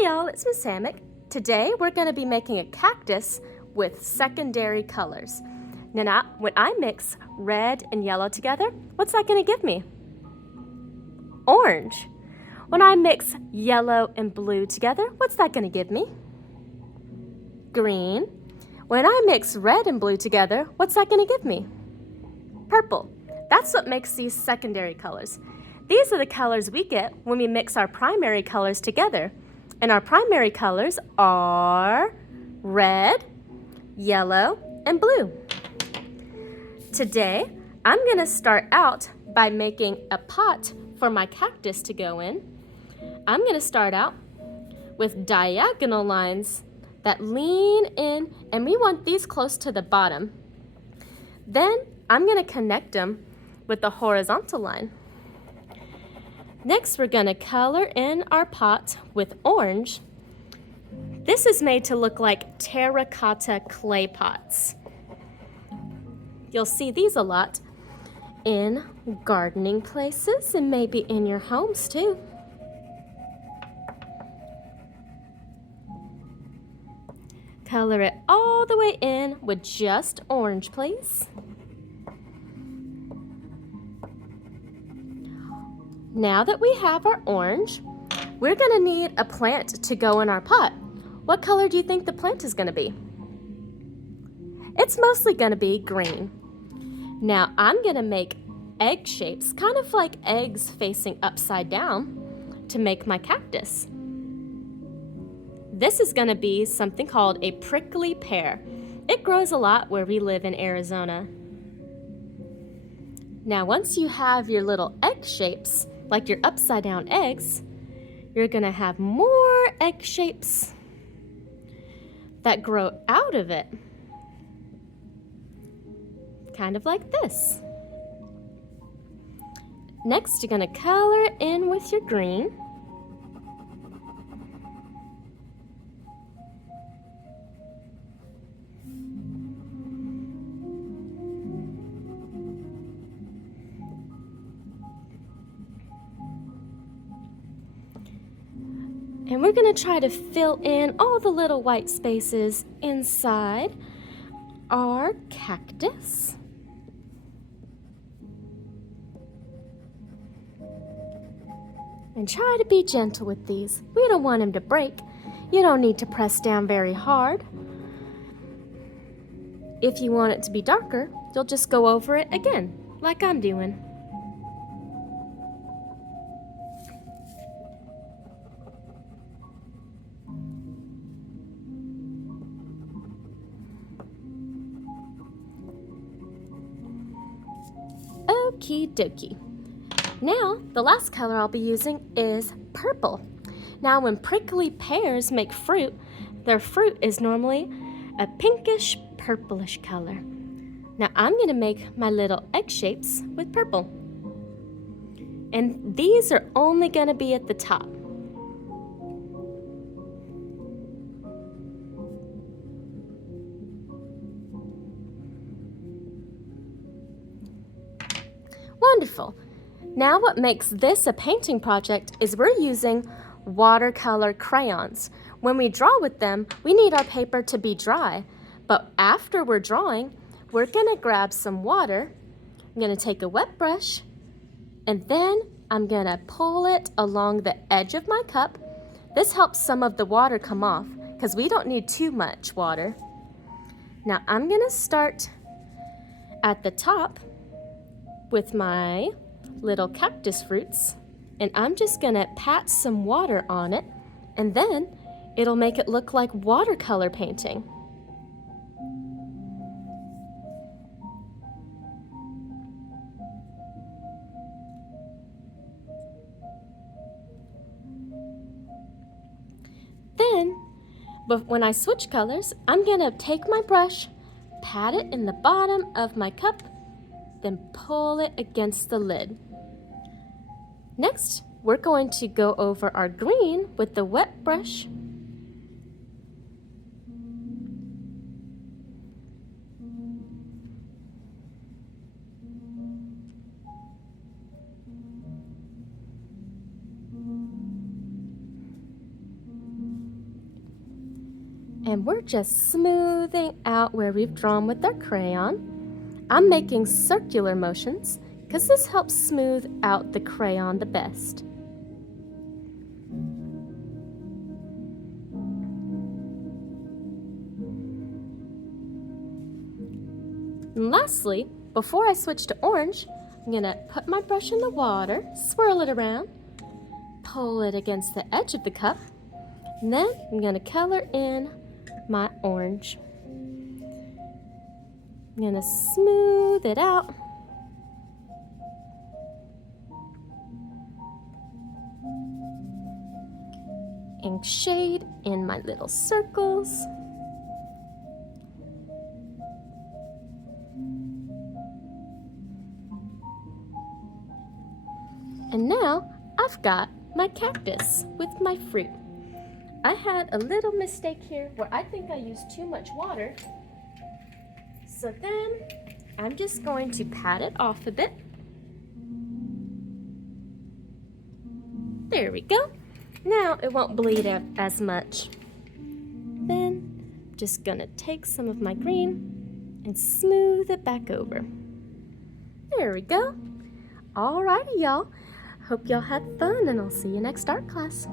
Hi y'all, it's Miss Hammock. Today we're going to be making a cactus with secondary colors. Now, when I mix red and yellow together, what's that going to give me? Orange. When I mix yellow and blue together, what's that going to give me? Green. When I mix red and blue together, what's that going to give me? Purple. That's what makes these secondary colors. These are the colors we get when we mix our primary colors together. And our primary colors are red, yellow, and blue. Today, I'm going to start out by making a pot for my cactus to go in. I'm going to start out with diagonal lines that lean in, and we want these close to the bottom. Then I'm going to connect them with the horizontal line. Next, we're going to color in our pot with orange. This is made to look like terracotta clay pots. You'll see these a lot in gardening places and maybe in your homes too. Color it all the way in with just orange, please. Now that we have our orange, we're going to need a plant to go in our pot. What color do you think the plant is going to be? It's mostly going to be green. Now I'm going to make egg shapes, kind of like eggs facing upside down, to make my cactus. This is going to be something called a prickly pear. It grows a lot where we live in Arizona. Now once you have your little egg shapes, like your upside down eggs, you're going to have more egg shapes that grow out of it. Kind of like this. Next, you're going to color it in with your green. And we're going to try to fill in all the little white spaces inside our cactus. And try to be gentle with these. We don't want them to break. You don't need to press down very hard. If you want it to be darker, you'll just go over it again, like I'm doing. Okie dokie. Now, the last color I'll be using is purple. Now, when prickly pears make fruit, their fruit is normally a pinkish purplish color. Now, I'm going to make my little egg shapes with purple. And these are only going to be at the top. Wonderful. Now what makes this a painting project is we're using watercolor crayons. When we draw with them, we need our paper to be dry. But after we're drawing, we're going to grab some water. I'm going to take a wet brush, and then I'm going to pull it along the edge of my cup. This helps some of the water come off because we don't need too much water. Now I'm going to start at the top with my little cactus fruits, and I'm just gonna pat some water on it, and then it'll make it look like watercolor painting. Then, but when I switch colors, I'm gonna take my brush, pat it in the bottom of my cup, then pull it against the lid. Next, we're going to go over our green with the wet brush. And we're just smoothing out where we've drawn with our crayon. I'm making circular motions because this helps smooth out the crayon the best. And lastly, before I switch to orange, I'm going to put my brush in the water, swirl it around, pull it against the edge of the cup, and then I'm going to color in my orange. I'm going to smooth it out. And shade in my little circles. And now I've got my cactus with my fruit. I had a little mistake here where I think I used too much water. So then I'm just going to pat it off a bit. There we go. Now it won't bleed out as much. Then I'm just gonna take some of my green and smooth it back over. There we go. Alrighty, y'all. Hope y'all had fun, and I'll see you next art class.